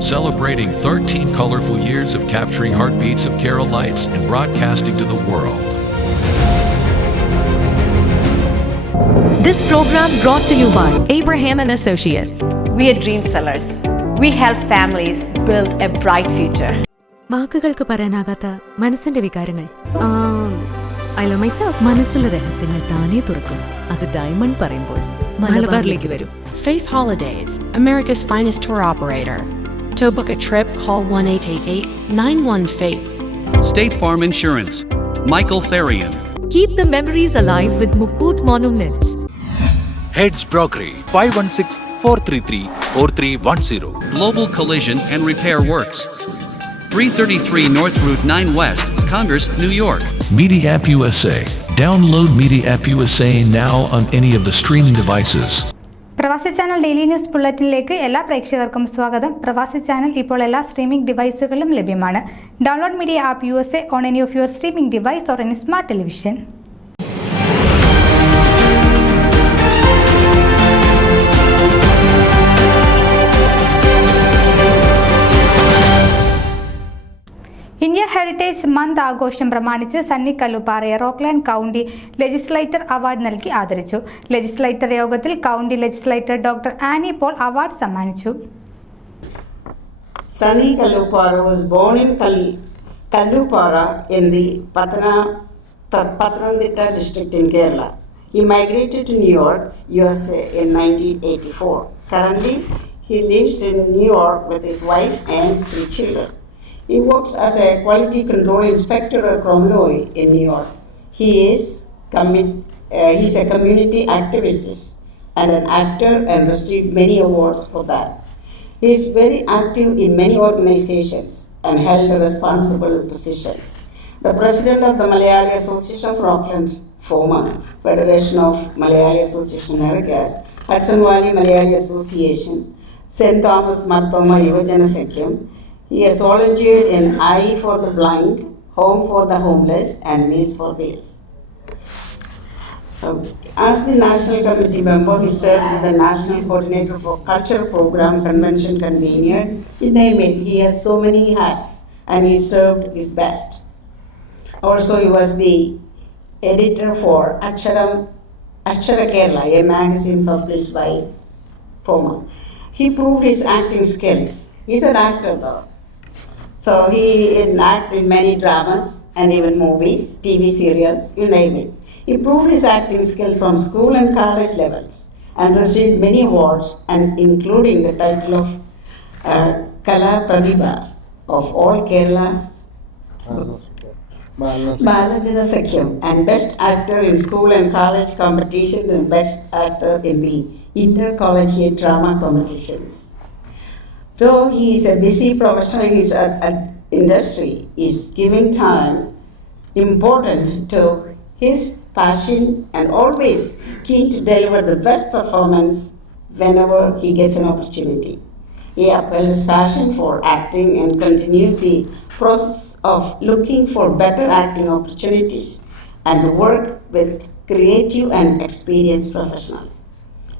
celebrating 13 colorful years of capturing heartbeats of Keralites and broadcasting to the world. This program brought to you by Abraham and Associates. We are dream sellers. We help families build a bright future. വാക്കുകൾക്ക് പറയാനാകാത്ത മനസ്സിന്റെ വികാരങ്ങൾ. I love myself. മനസ്സിലെ രഹസ്യങ്ങൾ താനേ തുറക്കും. അത് diamond പറയുമ്പോൾ മലബാറിലേക്ക് വരും. Faith Holidays, America's finest tour operator. To book a trip, call 1-888-91-FAITH. State Farm Insurance, Michael Therian. Keep the memories alive with Mukut Monuments. Heads Brokery 516-433-4310. Global Collision and Repair Works, 333 North Route 9 West, Congress, New York. Media App USA. Download Media App USA now on any of the streaming devices. പ്രവാസി channel daily news ബുള്ളറ്റിനിലേക്ക് എല്ലാ പ്രേക്ഷകർക്കും സ്വാഗതം. പ്രവാസി channel ഇപ്പോൾ എല്ലാ streaming ഡിവൈസുകളിലും ലഭ്യമാണ്. Download media app USA on any of your streaming device or any smart television. India heritage month ആഘോഷം പ്രമാണിച്ച് Sunny Kallupara Rockland county legislator award നൽകി ആദരിച്ചു. ലെജിസ്ലേറ്റർ യോഗത്തിൽ county legislator doctor Annie Paul award സമ്മാനിച്ചു. Sunny Kallupara was born in Kallupara in the Pathanamthitta district in Kerala. He migrated to New York, USA in 1984. Currently, he lives in New York with his wife and 3 children. He works as a quality control inspector at Cromloy in New York. He's a community activist and an actor and received many awards for that. He is very active in many organizations and held responsible positions. The president of the Malayali Association of Rockland, former Federation of Malayali Association Americas, Hudson Valley Malayali Association, St. Thomas Marthoma Yuvajana Sakyam. He has volunteered in Eye for the Blind, Home for the Homeless, and Meals for Wheels. As the National Committee member, he served as the National Coordinator for Culture Program Convention Convener. You name it, he has so many hats and he served his best. Also, he was the editor for Akshara Kerala, a magazine published by FOMA. He proved his acting skills. He's an actor though. So he acted in many dramas and even movies, TV serials, you name it. He proved his acting skills from school and college levels and received many awards, and including the title of Kala Pratibha of all Kerala's Balajana Sakyam, and Best Actor in School and College Competitions and Best Actor in the Intercollegiate Drama Competitions. Though he is a busy professional in his industry, he is giving time important to his passion and always keen to deliver the best performance whenever he gets an opportunity. He upheld his passion for acting and continued the process of looking for better acting opportunities and work with creative and experienced professionals.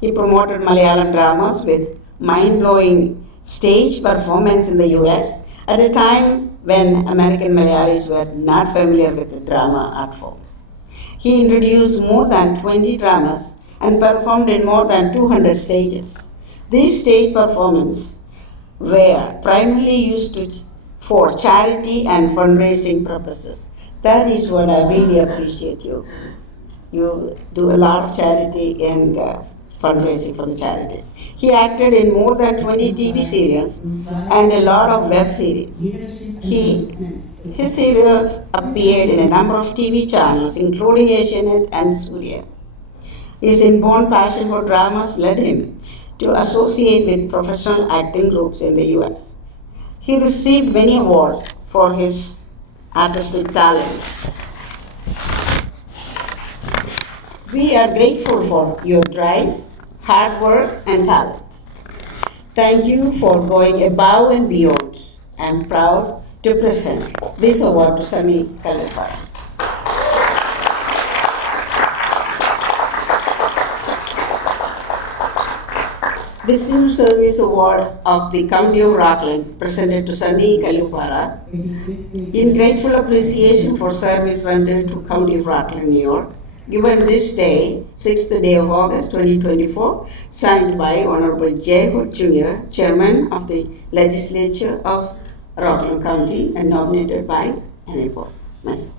He promoted Malayalam dramas with mind-blowing stage performance in the US at a time when American Malayalis were not familiar with the drama art form. He introduced more than 20 dramas and performed in more than 200 stages. These stage performances were primarily used for charity and fundraising purposes. That is what I really appreciate you. You do a lot of charity and fundraising for the charities. He acted in more than 20 TV serials and a lot of web series. His serials appeared in a number of TV channels, including Asianet and Surya. His inborn passion for dramas led him to associate with professional acting groups in the US. He received many awards for his artistic talents. We are grateful for your drive, hard work, and talent. Thank you for going above and beyond. I am proud to present this award to Sunny Kallupara. Distinguished Service Award of the County of Rockland presented to Sunny Kalupara in grateful appreciation for service rendered to County of Rockland, New York, given this day, 6th day of August 2024, signed by Honorable J. Hood Jr., Chairman of the Legislature of Rockland County and nominated by Annie Paul. Myself.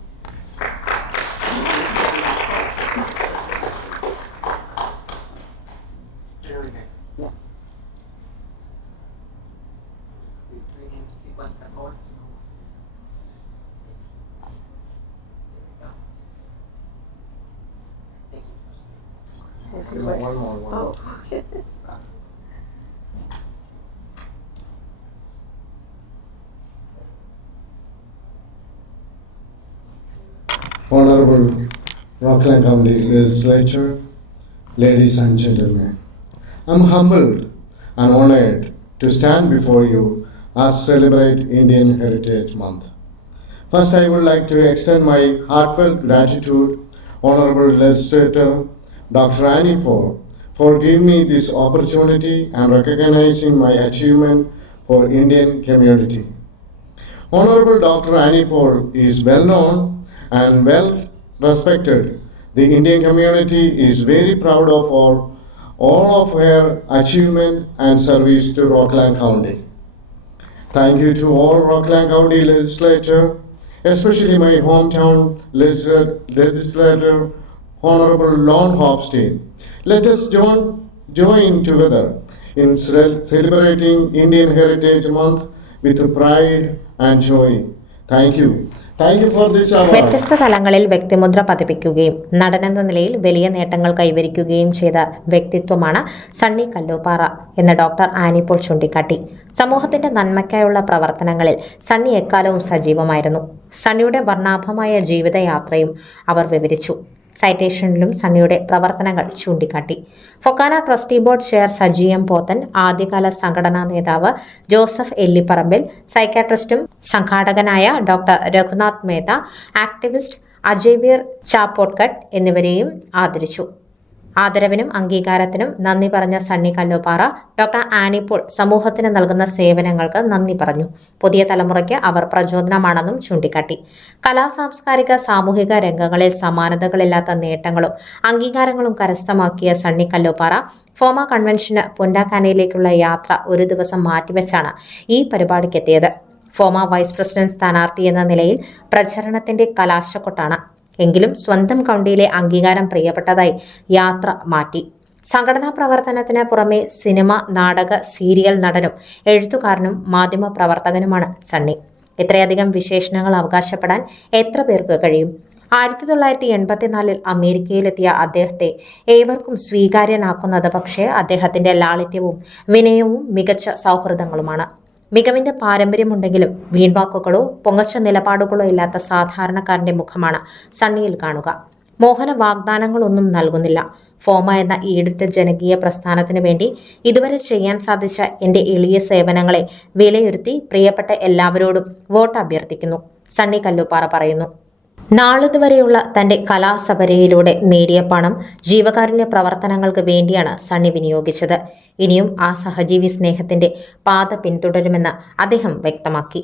Honorable Rockland County Legislature, ladies and gentlemen, I'm humbled and honored to stand before you as celebrate Indian Heritage Month. First, I would like to extend my heartfelt gratitude, Honorable Legislator Dr. Annie Paul, for giving me this opportunity and recognizing my achievement for Indian community. Honorable Dr. Annie Paul is well known and well respected. The Indian community is very proud of all of her achievement and service to Rockland County. Thank you to all Rockland County Legislature, especially my hometown legislator, Honorable Lon Hofstein. Let us join together in celebrating Indian Heritage Month with pride and joy. Thank you. Thank you for this award. വ്യത്യസ്ത തലങ്ങളിൽ വ്യക്തിമുദ്ര പതിപ്പിക്കുകയും നടനെന്ന നിലയിൽ വലിയ നേട്ടങ്ങൾ കൈവരിക്കുകയും ചെയ്ത വ്യക്തിത്വമാണ് സണ്ണി കല്ലൂപ്പാറ എന്ന് doctor Annie Paul ചൂണ്ടിക്കാട്ടി. സമൂഹത്തിന്റെ നന്മയ്ക്കായുള്ള പ്രവർത്തനങ്ങളിൽ സണ്ണി എക്കാലവും സജീവമായിരുന്നു. സണ്ണിയുടെ വർണ്ണാഭമായ ജീവിതയാത്രയും അവർ വിവരിച്ചു. സൈറ്റേഷനിലും സണ്ണിയുടെ പ്രവർത്തനങ്ങൾ ചൂണ്ടിക്കാട്ടി. FOKANA trustee board chair Saji M Pothan, ആദ്യകാല സംഘടനാ നേതാവ് ജോസഫ് എല്ലിപ്പറമ്പിൽ, സൈക്കാട്രിസ്റ്റും സംഘാടകനായ ഡോക്ടർ രഘുനാഥ് മേത്ത, ആക്ടിവിസ്റ്റ് അജയ്വീർ ചാപ്പോട്ട്കട്ട് എന്നിവരെയും ആദരിച്ചു. ആദരവിനും അംഗീകാരത്തിനും നന്ദി പറഞ്ഞ Sunny Kallupara doctor Annie Paul സമൂഹത്തിന് നൽകുന്ന സേവനങ്ങൾക്ക് നന്ദി പറഞ്ഞു. പുതിയ തലമുറയ്ക്ക് അവർ പ്രചോദനമാണെന്നും ചൂണ്ടിക്കാട്ടി. സാംസ്കാരിക സാമൂഹിക രംഗങ്ങളിൽ സമാനതകളില്ലാത്ത നേട്ടങ്ങളും അംഗീകാരങ്ങളും കരസ്ഥമാക്കിയ സണ്ണി കല്ലൂപ്പാറ ഫോമ കൺവെൻഷന് പുൻഡാക്കാനയിലേക്കുള്ള യാത്ര ഒരു ദിവസം മാറ്റിവെച്ചാണ് ഈ പരിപാടിക്കെത്തിയത്. ഫോമ വൈസ് പ്രസിഡന്റ് സ്ഥാനാർത്ഥി എന്ന നിലയിൽ പ്രചരണത്തിന്റെ കലാശക്കൊട്ടാണ്. എങ്കിലും സ്വന്തം കൗണ്ടിയിലെ അംഗീകാരം പ്രിയപ്പെട്ടതായി യാത്ര മാറ്റി. സംഘടനാ പ്രവർത്തനത്തിന് പുറമെ സിനിമ, നാടക, സീരിയൽ നടനും എഴുത്തുകാരനും മാധ്യമ പ്രവർത്തകനുമാണ് സണ്ണി. ഇത്രയധികം വിശേഷണങ്ങൾ അവകാശപ്പെടാൻ എത്ര പേർക്ക് കഴിയും? 1984 അമേരിക്കയിലെത്തിയ അദ്ദേഹത്തെ ഏവർക്കും സ്വീകാര്യനാക്കുന്നത് പക്ഷേ അദ്ദേഹത്തിന്റെ ലാളിത്യവും വിനയവും മികച്ച സൗഹൃദങ്ങളുമാണ്. മികവിന്റെ പാരമ്പര്യമുണ്ടെങ്കിലും വീൺവാക്കുകളോ പൊങ്ങച്ച നിലപാടുകളോ ഇല്ലാത്ത സാധാരണക്കാരന്റെ മുഖമാണ് സണ്ണിയിൽ കാണുക. മോഹന വാഗ്ദാനങ്ങളൊന്നും നൽകുന്നില്ല. ഫോമ എന്ന ഈടുറ്റ ജനകീയ പ്രസ്ഥാനത്തിനു വേണ്ടി ഇതുവരെ ചെയ്യാൻ സാധിച്ച എന്റെ എളിയ സേവനങ്ങളെ വിലയിരുത്തി പ്രിയപ്പെട്ട എല്ലാവരോടും വോട്ട് അഭ്യർത്ഥിക്കുന്നു, സണ്ണി കല്ലൂപ്പാറ പറയുന്നു. നാളിതുവരെയുള്ള തന്റെ കലാസപര്യയിലൂടെ നേടിയ പണം ജീവകാരുണ്യ പ്രവർത്തനങ്ങൾക്ക് വേണ്ടിയാണ് സണ്ണി വിനിയോഗിച്ചത്. ഇനിയും ആ സഹജീവി സ്നേഹത്തിന്റെ പാത പിന്തുടരുമെന്ന് അദ്ദേഹം വ്യക്തമാക്കി.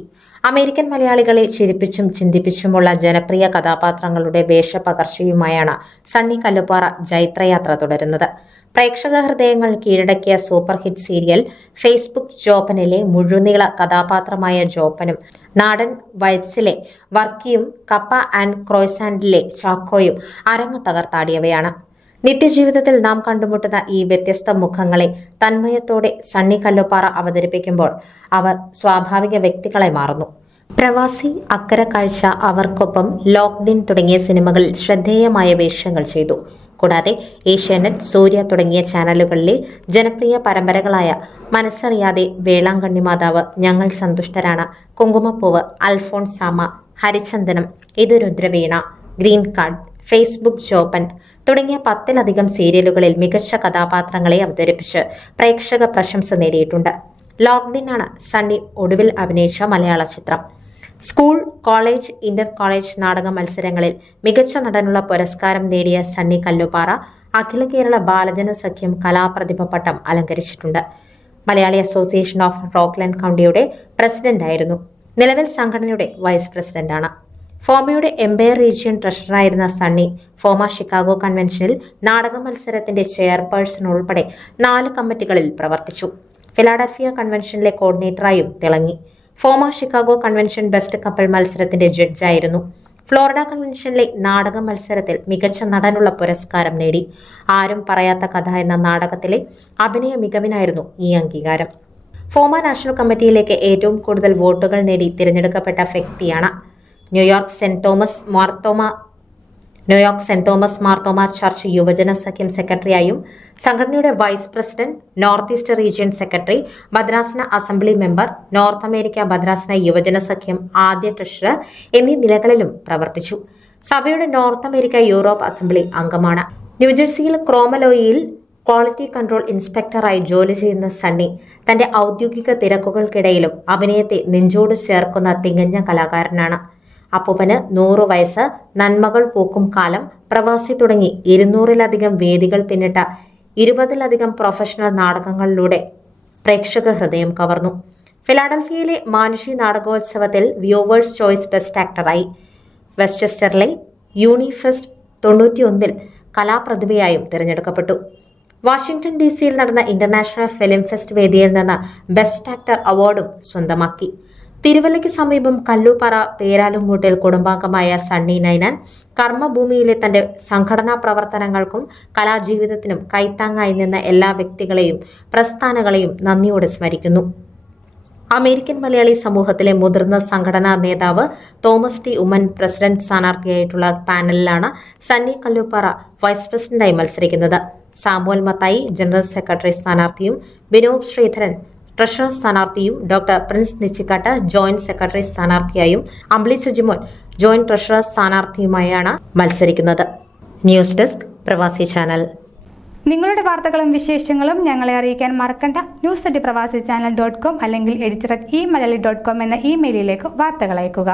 അമേരിക്കൻ മലയാളികളെ ചിരിപ്പിച്ചും ചിന്തിപ്പിച്ചുമുള്ള ജനപ്രിയ കഥാപാത്രങ്ങളുടെ വേഷപകർച്ചയുമായാണ് സണ്ണി കല്ലൂപ്പാറ ജൈത്രയാത്ര തുടരുന്നത്. പ്രേക്ഷക ഹൃദയങ്ങൾ കീഴടക്കിയ സൂപ്പർ ഹിറ്റ് സീരിയൽ ഫേസ്ബുക്ക് ജോപ്പനിലെ മുഴുനീള കഥാപാത്രമായ ജോപ്പനും, നാടൻ വൈബ്സിലെ വർക്കിയും, കപ്പ ആൻഡ് ക്രോയ്സാൻഡിലെ ചാക്കോയും അരങ്ങ് തകർത്താടിയവയാണ്. നിത്യജീവിതത്തിൽ നാം കണ്ടുമുട്ടുന്ന ഈ വ്യത്യസ്ത മുഖങ്ങളെ തന്മയത്തോടെ സണ്ണി കല്ലൂപ്പാറ അവതരിപ്പിക്കുമ്പോൾ അവർ സ്വാഭാവിക വ്യക്തികളായി മാറുന്നു. പ്രവാസി, അക്കര കാഴ്ച, അവർക്കൊപ്പം, ലോക്ക്ഡിൻ തുടങ്ങിയ സിനിമകളിൽ ശ്രദ്ധേയമായ വേഷങ്ങൾ ചെയ്തു. കൂടാതെ ഏഷ്യാനെറ്റ്, സൂര്യ തുടങ്ങിയ ചാനലുകളിലെ ജനപ്രിയ പരമ്പരകളായ മനസ്സറിയാതെ, വേളാങ്കണ്ണി മാതാവ്, ഞങ്ങൾ സന്തുഷ്ടരാണ്, കുങ്കുമപ്പൂവ്, അൽഫോൺസാമ, ഹരിചന്ദനം, ഇത് Rudraveena, green card, Facebook Joppan തുടങ്ങിയ 10-ലധികം സീരിയലുകളിൽ മികച്ച കഥാപാത്രങ്ങളെ അവതരിപ്പിച്ച് പ്രേക്ഷക പ്രശംസ നേടിയിട്ടുണ്ട്. ലോക്ക്ഡിനാണ് സണ്ണി ഒടുവിൽ അഭിനയിച്ച മലയാള ചിത്രം. സ്കൂൾ, കോളേജ്, ഇന്റർ കോളേജ് നാടക മത്സരങ്ങളിൽ മികച്ച നടനുള്ള പുരസ്കാരം നേടിയ സണ്ണി കല്ലൂപ്പാറ അഖില കേരള ബാലജന സഖ്യം കലാപ്രതിഭ പട്ടം അലങ്കരിച്ചിട്ടുണ്ട്. മലയാളി അസോസിയേഷൻ ഓഫ് റോക്ക്ലാൻഡ് കൗണ്ടിയുടെ പ്രസിഡന്റായിരുന്നു. നിലവിൽ സംഘടനയുടെ വൈസ് പ്രസിഡന്റാണ്. ഫോമയുടെ എംപയർ റീജിയൻ ട്രഷററായിരുന്ന സണ്ണി ഫോമ ഷിക്കാഗോ കൺവെൻഷനിൽ നാടക മത്സരത്തിന്റെ ചെയർപേഴ്സൺ ഉൾപ്പെടെ 4 കമ്മിറ്റികളിൽ പ്രവർത്തിച്ചു. ഫിലാഡൽഫിയ കൺവെൻഷനിലെ കോർഡിനേറ്ററായും തിളങ്ങി. FOMA Chicago convention best couple മത്സരത്തിന്റെ ജഡ്ജായിരുന്നു. ഫ്ലോറിഡ കൺവെൻഷനിലെ നാടക മത്സരത്തിൽ മികച്ച നടനുള്ള പുരസ്കാരം നേടി. ആരും പറയാത്ത കഥ എന്ന നാടകത്തിലെ അഭിനയ മികവിനായിരുന്നു ഈ അംഗീകാരം. ഫോമ നാഷണൽ കമ്മിറ്റിയിലേക്ക് ഏറ്റവും കൂടുതൽ വോട്ടുകൾ നേടി തിരഞ്ഞെടുക്കപ്പെട്ട വ്യക്തിയാണ്. New York saint Thomas Marthoma church യുവജന സഖ്യം സെക്രട്ടറിയായും സംഘടനയുടെ vice president, north east region secretary, ഭദ്രാസന അസംബ്ലി മെമ്പർ, നോർത്ത് അമേരിക്ക ഭദ്രാസന യുവജന സഖ്യം ആദ്യ ട്രഷറർ എന്നീ നിലകളിലും പ്രവർത്തിച്ചു. സഭയുടെ നോർത്ത് അമേരിക്ക യൂറോപ്പ് അസംബ്ലി അംഗമാണ്. ന്യൂജേഴ്സിയിൽ ക്രോമലോയിൽ ക്വാളിറ്റി കൺട്രോൾ ഇൻസ്പെക്ടറായി ജോലി ചെയ്യുന്ന സണ്ണി തന്റെ ഔദ്യോഗിക തിരക്കുകൾക്കിടയിലും അഭിനയത്തെ നെഞ്ചോട് ചേർക്കുന്ന തികഞ്ഞ കലാകാരനാണ്. അപ്പൂപ്പന് 100 വയസ്സ്, നന്മകൾ പൂക്കും കാലം, പ്രവാസി തുടങ്ങി 200-ലധികം വേദികൾ പിന്നിട്ട 20-ലധികം പ്രൊഫഷണൽ നാടകങ്ങളിലൂടെ പ്രേക്ഷക ഹൃദയം കവർന്നു. ഫിലാഡൽഫിയയിലെ മാനുഷി നാടകോത്സവത്തിൽ വ്യൂവേഴ്സ് ചോയ്സ് ബെസ്റ്റ് ആക്ടറായി. വെസ്റ്റ്ചെസ്റ്ററിലെ യൂണിഫെസ്റ്റ് 91-ൽ കലാപ്രതിഭയായും തിരഞ്ഞെടുക്കപ്പെട്ടു. വാഷിംഗ്ടൺ DC-യിൽ നടന്ന ഇന്റർനാഷണൽ ഫിലിം ഫെസ്റ്റ് വേദിയിൽ നിന്ന് ബെസ്റ്റ് ആക്ടർ അവാർഡും സ്വന്തമാക്കി. തിരുവല്ലയ്ക്ക് സമീപം കല്ലൂപ്പാറ പേരാലുംമൂട്ടിൽ കുടുംബാംഗമായ സണ്ണി നൈനാൻ കർമ്മഭൂമിയിലെ തന്റെ സംഘടനാ പ്രവർത്തനങ്ങൾക്കും കലാജീവിതത്തിനും കൈത്താങ്ങായി നിന്ന എല്ലാ വ്യക്തികളെയും പ്രസ്ഥാനങ്ങളെയും നന്ദിയോടെ സ്മരിക്കുന്നു. അമേരിക്കൻ മലയാളി സമൂഹത്തിലെ മുതിർന്ന സംഘടനാ നേതാവ് തോമസ് ടി ഉമ്മൻ പ്രസിഡന്റ് സ്ഥാനാർത്ഥിയായിട്ടുള്ള പാനലിലാണ് സണ്ണി കല്ലൂപ്പാറ വൈസ് പ്രസിഡന്റായി മത്സരിക്കുന്നത്. സാമുവൽ മത്തായി ജനറൽ സെക്രട്ടറി സ്ഥാനാർത്ഥിയും, വിനോബ് ശ്രീധരൻ ട്രഷറർ സ്ഥാനാർത്ഥിയും, doctor Prince Nichikkattu joint secretary സ്ഥാനാർത്ഥിയായും, അംബ്ലി സജിമോൻ ജോയിന്റ് ട്രഷറർ സ്ഥാനാർത്ഥിയുമായാണ് മത്സരിക്കുന്നത്. News desk Pravasi channel. നിങ്ങളുടെ വാർത്തകളും വിശേഷങ്ങളും ഞങ്ങളെ അറിയിക്കാൻ മറക്കണ്ട. news@pravasichannel.com അല്ലെങ്കിൽ editor@eMalayali.com എന്ന ഇമെയിലിലേക്ക് വാർത്തകൾ അയക്കുക.